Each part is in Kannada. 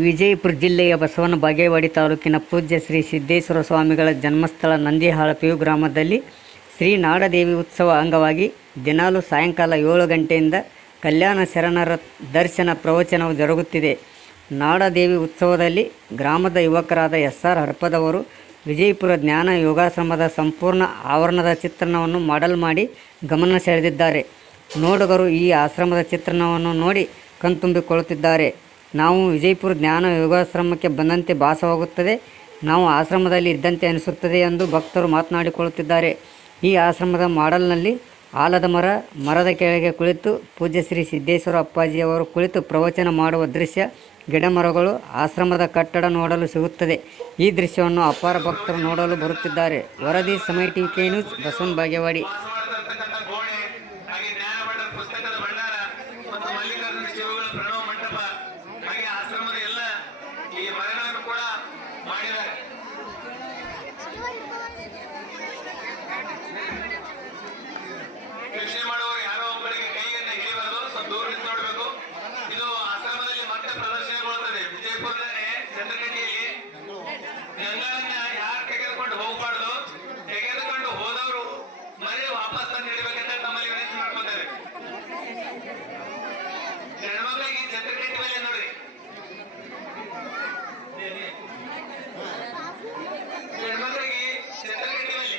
ವಿಜಯಪುರ ಜಿಲ್ಲೆಯ ಬಸವನ ಬಾಗೇವಾಡಿ ತಾಲೂಕಿನ ಪೂಜ್ಯ ಶ್ರೀ ಸಿದ್ದೇಶ್ವರ ಸ್ವಾಮಿಗಳ ಜನ್ಮಸ್ಥಳ ನಂದಿಹಾಳ ಪಿಯು ಗ್ರಾಮದಲ್ಲಿ ಶ್ರೀ ನಾಡದೇವಿ ಉತ್ಸವ ಅಂಗವಾಗಿ ದಿನಾಲು ಸಾಯಂಕಾಲ ಏಳು ಗಂಟೆಯಿಂದ ಕಲ್ಯಾಣ ಶರಣರ ದರ್ಶನ ಪ್ರವಚನವು ಜರುಗುತ್ತಿದೆ. ನಾಡದೇವಿ ಉತ್ಸವದಲ್ಲಿ ಗ್ರಾಮದ ಯುವಕರಾದ ಎಸ್ ಆರ್ ಹರ್ಪದವರು ವಿಜಯಪುರ ಜ್ಞಾನ ಯೋಗಾಶ್ರಮದ ಸಂಪೂರ್ಣ ಆವರಣದ ಚಿತ್ರಣವನ್ನು ಮಾಡಲ್ ಮಾಡಿ ಗಮನ ಸೆಳೆದಿದ್ದಾರೆ. ನೋಡುಗರು ಈ ಆಶ್ರಮದ ಚಿತ್ರಣವನ್ನು ನೋಡಿ ಕಣ್ತುಂಬಿಕೊಳ್ಳುತ್ತಿದ್ದಾರೆ. ನಾವು ವಿಜಯಪುರ ಜ್ಞಾನ ಯೋಗಾಶ್ರಮಕ್ಕೆ ಬಂದಂತೆ ಭಾಸವಾಗುತ್ತದೆ. ನಾವು ಆಶ್ರಮದಲ್ಲಿ ಇದ್ದಂತೆ ಅನಿಸುತ್ತದೆ ಎಂದು ಭಕ್ತರು ಮಾತನಾಡಿಕೊಳ್ಳುತ್ತಿದ್ದಾರೆ. ಈ ಆಶ್ರಮದ ಮಾಡಲ್ನಲ್ಲಿ ಆಲದ ಮರ, ಮರದ ಕೆಳಗೆ ಕುಳಿತು ಪೂಜ್ಯ ಶ್ರೀ ಸಿದ್ದೇಶ್ವರ ಅಪ್ಪಾಜಿಯವರು ಕುಳಿತು ಪ್ರವಚನ ಮಾಡುವ ದೃಶ್ಯ ಗಿಡಮರಗಳು ಆಶ್ರಮದ ಕಟ್ಟಡ ನೋಡಲು ಸಿಗುತ್ತದೆ. ಈ ದೃಶ್ಯವನ್ನು ಅಪಾರ ಭಕ್ತರು ನೋಡಲು ಬರುತ್ತಿದ್ದಾರೆ. ವರದಿ ಸಮಯ ಟಿ ಕೆ ನ್ಯೂಸ್, ಬಸವನ್ ಬಾಗೇವಾಡಿ ಮಾಡ್ತಕ್ಕಂಥ ಗೋಡೆ ಹಾಗೆ ಜ್ಞಾನಮಂಡಲ ಪುಸ್ತಕದ ಭಂಡಾರ ಮತ್ತು ಮಲ್ಲಿಕಾರ್ಜುನ ಶಿವಗಳ ಪ್ರಣವ ಮಂಟಪ ಹಾಗೆ ಆಶ್ರಮದ ಎಲ್ಲ ಈ ಮರಣವನ್ನು ಕೂಡ ಮಾಡಿದ್ದಾರೆ ವೀಕ್ಷಣೆ ಮಾಡುವವರು ಯಾರೋ ಒಬ್ಬರಿಗೆ ಕೈಯನ್ನು ಹಿಡಿಬಾರದು ಸ್ವಲ್ಪ ದೂರ ನಿಂತು ನೋಡಬೇಕು ಇದು ಆಶ್ರಮದಲ್ಲಿ ಮತ್ತೆ ಪ್ರದರ್ಶನಗೊಳ್ಳುತ್ತದೆ ವಿಜಯಪುರದಲ್ಲಿ ಚಂದ್ರಗಟ್ಟಿಯಲ್ಲಿ ಗಂಗಾಳನ್ನ ಯಾರು ತೆಗೆದುಕೊಂಡು ಹೋಗಬಾರ್ದು ತೆಗೆದುಕೊಂಡು ಹೋದವರು ಮನೆ ವಾಪಸ್ ತಂದು ಇಡಬೇಕಂತ ತಮ್ಮಲ್ಲಿ ವಿನಂತಿ ಮಾಡ್ಕೊತಾರೆ ಹೆಣ್ಮಕ್ಳಿಗೆ ಚಂದ್ರಗಟ್ಟಿ ಮೇಲೆ ನೋಡಿ ಹೆಣ್ಮಕ್ಳಿಗೆ ಚಂದ್ರಗಟ್ಟಿ ಮೇಲೆ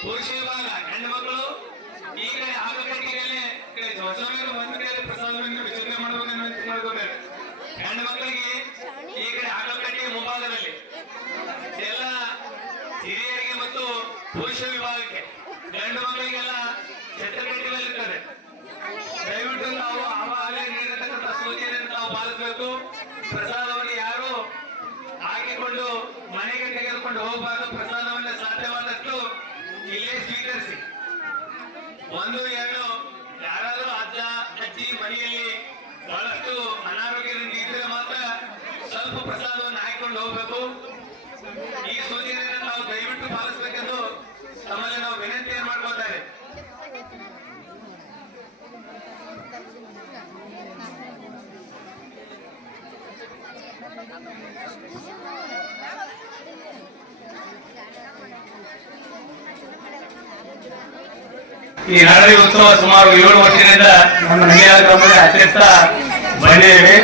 ಪುರುಷ ವಿಭಾಗ ಹೆಣ್ಣು ಮಕ್ಕಳು ಈಗ ಕಡೆ ಕಡೆ ಹೊಸಮೀರು ಒಂದು ಕಡೆ ಪ್ರಸಾದವನ್ನು ವಿಚರಣೆ ಮಾಡಬೇಕು ಹೆಣ್ಣು ಮಕ್ಕಳಿಗೆ ಈ ಕಡೆ ಆಗಲಕಟ್ಟಿ ಮುಂಭಾಗದಲ್ಲಿ ಎಲ್ಲ ಹಿರಿಯರಿಗೆ ಮತ್ತು ಪುರುಷ ವಿಭಾಗಕ್ಕೆ ಗಂಡು ಮಕ್ಕಳಿಗೆಲ್ಲ ಛತ್ರಗಟ್ಟಿನಲ್ಲಿ ಇರ್ತದೆ ದಯವಿಟ್ಟು ನಾವು ಆವಾಗಲೇ ನೀಡಿರತಕ್ಕಂಥ ಸೂಚನೆಯನ್ನು ನಾವು ಪಾಲಿಸಬೇಕು. ಪ್ರಸಾದವನ್ನು ಇಲ್ಲೇ ಸ್ವೀಕರಿಸಿ. ಒಂದು, ಎರಡು, ಯಾರಾದರೂ ಅಜ್ಜ, ಅಜ್ಜಿ ಮನೆಯಲ್ಲಿ ಬಹಳಷ್ಟು ಅನಾರೋಗ್ಯದಿಂದ ಇದ್ರೆ ಮಾತ್ರ ಸ್ವಲ್ಪ ಪ್ರಸಾದವನ್ನು ಹಾಕಿಕೊಂಡು ಹೋಗಬೇಕು. ಈ ಸೂಚನೆಯನ್ನು ನಾವು ದಯವಿಟ್ಟು ಪಾಲಿಸಬೇಕೆಂದು ತಮ್ಮಲ್ಲಿ ನಾವು ವಿನಂತಿಯನ್ನು ಮಾಡ್ಕೊಳ್ತಾರೆ ಈ ನಾಡಳಿ ಉತ್ಸವ ಸುಮಾರು ಏಳು ವರ್ಷದಿಂದ ನಮ್ಮ ನಂದಿಯಾಳ ಗ್ರಾಮದಲ್ಲಿ ಆಚರಿಸ್ತಾ ಬಂದಿದ್ದೇವೆ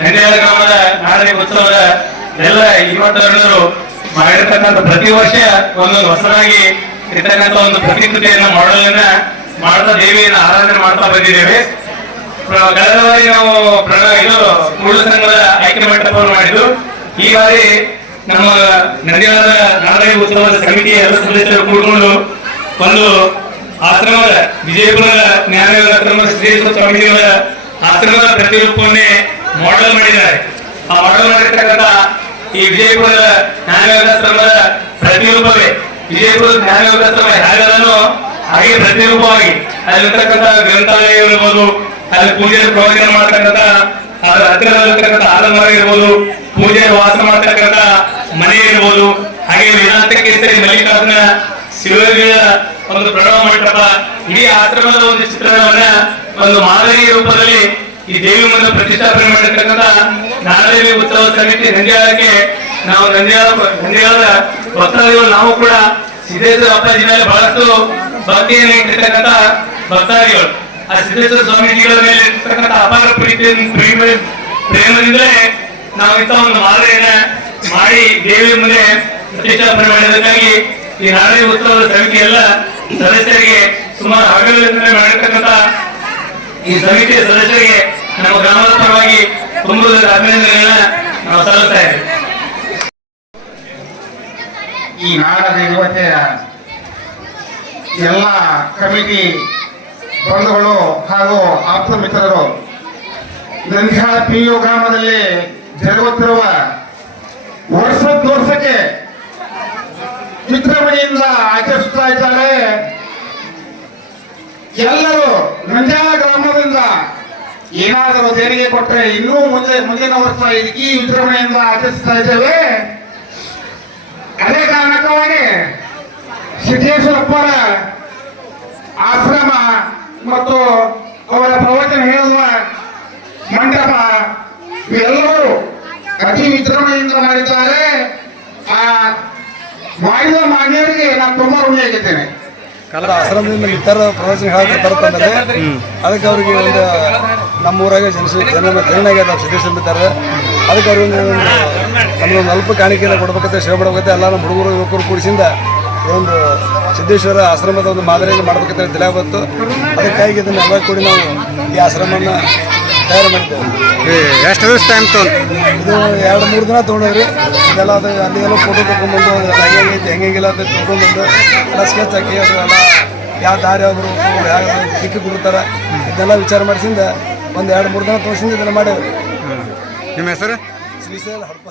ನಂದಿಯಾಳ ಗ್ರಾಮದ ನಾಡಳಿ ಉತ್ಸವದ ಎಲ್ಲ ಯುವತರು ಮಾಡಿರ್ತಕ್ಕಂಥ ಪ್ರತಿ ವರ್ಷ ಒಂದೊಂದು ಹೊಸದಾಗಿ ಇರ್ತಕ್ಕಂಥ ಒಂದು ಪ್ರತಿಕೃತಿಯನ್ನು ಮಾಡೋದನ್ನ ಮಾಡ್ತಾ ದೇವಿಯನ್ನು ಆರಾಧನೆ ಮಾಡ್ತಾ ಬಂದಿದ್ದೇವೆ. ಕಳೆದ ಬಾರಿ ನಾವು ಇದು ಮೂಲ ಸಂಘದ ಆಯ್ಕೆ ಮಂಟಪವನ್ನು ಮಾಡಿದ್ದು. ಈ ಬಾರಿ ನಮ್ಮ ನಂದಿಯಾಳದ ನಾಡಳಿ ಉತ್ಸವದ ಸಮಿತಿಯ ಎಲ್ಲ ಸದಸ್ಯರು ಕೂಡಿಕೊಂಡು ಒಂದು ಆಶ್ರಮದ, ವಿಜಯಪುರದ ನ್ಯಾಯಾಲಯದ ಆಶ್ರಮ ಶ್ರೀಕೃಷ್ಣ ಸ್ವಾಮೀಜಿಯವರ ಆಶ್ರಮದ ಪ್ರತಿರೂಪವನ್ನೇ ಮಾಡೆಲ್ ಮಾಡಿದ್ದಾರೆ. ಆ ಮಾಡಲ್ ಮಾಡಿರ್ತಕ್ಕಂಥ ಈ ವಿಜಯಪುರದ ಜ್ಞಾನಯೋಗಾಶ್ರಮದ ಪ್ರತಿರೂಪವೇ? ವಿಜಯಪುರದ ಜ್ಞಾನಯೋಗಾಶ್ರಮ ಹೇಗದನೋ ಹಾಗೆ ಪ್ರತಿರೂಪವಾಗಿ ಅಲ್ಲಿರ್ತಕ್ಕಂಥ ಗ್ರಂಥಾಲಯ ಇರ್ಬೋದು, ಅಲ್ಲಿ ಪೂಜೆ ಪ್ರವಚನ ಮಾಡತಕ್ಕಂತ ಅದರ ಹತ್ತಿರದಲ್ಲಿರ್ತಕ್ಕಂಥ ಆಲಮರ ಇರ್ಬೋದು ಪೂಜೆ ವಾಸ ಮಾಡತಕ್ಕಂತ ಮನೆ ಇರ್ಬೋದು, ಹಾಗೆ ವೇದಾಂತಕ್ಕೆ ಮಲ್ಲಿಕಾರ್ಜುನ ಶಿವಗಳ ಒಂದು ಪ್ರಣವ ಮಂಟಪ. ಇಡೀ ಆಶ್ರಮದ ಒಂದು ಚಿತ್ರಣವನ್ನ ಒಂದು ಮಾದರಿ ರೂಪದಲ್ಲಿ ಈ ದೇವಿ ಮುಂದೆ ಪ್ರತಿಷ್ಠಾಪನೆ ಮಾಡಿರ್ತಕ್ಕಂಥ ನಾಡದೇವಿ ಉತ್ಸವ ಸಮಿತಿ ನಂದಿಯಾಳಕ್ಕೆ ನಾವು ನಂದಿಯಾಳ ನಂದಿಯಾಳದ ಭಕ್ತಾದಿಗಳು ನಾವು ಕೂಡ ಸಿದ್ದೇಶ್ವರ ಅಪ್ಪಾಜಿ ಮೇಲೆ ಬಹಳಷ್ಟು ಭಕ್ತಿಯನ್ನು ಇಟ್ಟಿರ್ತಕ್ಕಂಥ ಭಕ್ತಾದಿಗಳು. ಆ ಸಿದ್ದೇಶ್ವರ ಸ್ವಾಮೀಜಿಗಳ ಮೇಲೆ ಇರ್ತಕ್ಕಂಥ ಅಪಾರ ಪ್ರೀತಿ ಪ್ರೇಮ ಪ್ರೇಮದಿಂದಲೇ ನಾವು ಇಂಥ ಒಂದು ಮಾದರಿಯನ್ನ ಮಾಡಿ ದೇವಿ ಮುಂದೆ ಪ್ರತಿಷ್ಠಾಪನೆ ಮಾಡಿದ್ದಕ್ಕಾಗಿ ಈ ನಾಳೆ ಉತ್ಸವದ ಸಮಿತಿ ಎಲ್ಲ ಸದಸ್ಯರಿಗೆ ಸುಮಾರು ಹಗಲಿನಿಂದ ಮಾಡಿರ್ತಕ್ಕಂಥ ಈ ಸಮಿತಿಯ ಸದಸ್ಯರಿಗೆ ನಮ್ಮ ಗ್ರಾಮದ ಪರವಾಗಿ ತುಂಬುವುದರ ಅಭಿನಂದನೆಗಳನ್ನ ನಾವು ಸಲ್ಲಿಸ್ತಾ ಇದ್ದೇವೆ. ಈ ನಾಡದ ಯುವತೆಯ ಎಲ್ಲ ಕಮಿಟಿ ಬಂಧುಗಳು ಹಾಗೂ ಆಪ್ತ ಮಿತ್ರರು ಪಿ ಯು ಗ್ರಾಮದಲ್ಲಿ ಜರುಗುತ್ತಿರುವ ವರ್ಷದ ವರ್ಷಕ್ಕೆ ವಿಜೃಂಭಣೆಯಿಂದ ಆಚರಿಸ್ತಾ ಇದ್ದಾರೆ. ಎಲ್ಲರೂ ರಂಜಾ ಗ್ರಾಮದಿಂದ ಏನಾದರೂ ದೇಣಿಗೆ ಕೊಟ್ಟರೆ ಇನ್ನೂ ಮುಂದೆ ಮುಂದಿನ ವರ್ಷ ಈ ವಿಜೃಂಭಣೆಯಿಂದ ಆಚರಿಸ್ತಾ ಇದ್ದೇವೆ. ಅದೇ ಕಾರಣಕ್ಕಾಗಿ ಸಿದ್ದೇಶ್ವರಪ್ಪರ ಆಶ್ರಮ ಮತ್ತು ಅವರ ಪ್ರವಚನ ಹೇಳುವ ಮಂಟಪ ಇವೆಲ್ಲವೂ ಆಗಿದ್ದೇನೆ. ಕನ್ನಡ ಆಶ್ರಮದಿಂದ ಇತರ ಪ್ರವಚನ ಬರ್ತಂದ್ರೆ ಅದಕ್ಕೆ ಅವರಿಗೆ ಒಂದು, ನಮ್ಮ ಊರಾಗೆ ಜನಿಸಿ ಜನ ಜನನಾಗ್ಯದ ಸಿದ್ದೇಶ್ವರ ಬಿದ್ದಾರೆ ಅದಕ್ಕೆ ಅವ್ರಿಗೆ ಒಂದು ನಮ್ಗೆ ಒಂದು ಅಲ್ಪ ಕಾಣಿಕೆಯನ್ನು ಕೊಡ್ಬೇಕಂತ ಸೇವೆ ಮಾಡ್ಬೇಕಂತ ಎಲ್ಲ ನಮ್ಮ ಹುಡುಗರು, ಯುವಕರು ಕೂಡಿಸಿಂದ ಒಂದು ಸಿದ್ದೇಶ್ವರ ಆಶ್ರಮದ ಒಂದು ಮಾದರಿಯನ್ನು ಮಾಡ್ಬೇಕಂತ ಬಂತು ಅದಕ್ಕಾಗಿ ಇದನ್ನೆಲ್ಲ ಕೂಡಿ ನಾವು ಈ ಆಶ್ರಮವನ್ನು ತಯಾರು ಮಾಡಿದ್ದೇವೆ ಎಷ್ಟು ದಿವಸ ಟೈಮ್ ತೊಗೊಂಡು ಇದು ಎರಡು ಮೂರು ದಿನ ತೊಗೊಂಡವ್ರಿ ಇದೆಲ್ಲ ಅದು ಅಲ್ಲಿಗೆಲ್ಲ ಫೋಟೋ ತಗೊಂಡ್ಬಂದು ಹೆಂಗೈತೆ ಹೆಂಗಿಲ್ಲ ಅಂತ ತೊಗೊಂಡ್ಬಂದು ಎಲ್ಲ ಸ್ಕೆಚ್ ಹಾಕಿ ಅದು ಎಲ್ಲ ಯಾವ ದಾರಿ ಯಾವ್ದು ಯಾವ ದಿಕ್ಕಿ ಕೊಡ್ತಾರೆ ಇದೆಲ್ಲ ವಿಚಾರ ಮಾಡಿಸಿಂದ ಒಂದು ಎರಡು ಮೂರು ದಿನ ತೋರಿಸಿಂದ ಇದನ್ನು ಮಾಡೇವಿ ನಿಮ್ಮ ಹೆಸರು? ಶ್ರೀಶೈಲ ಹಡಪ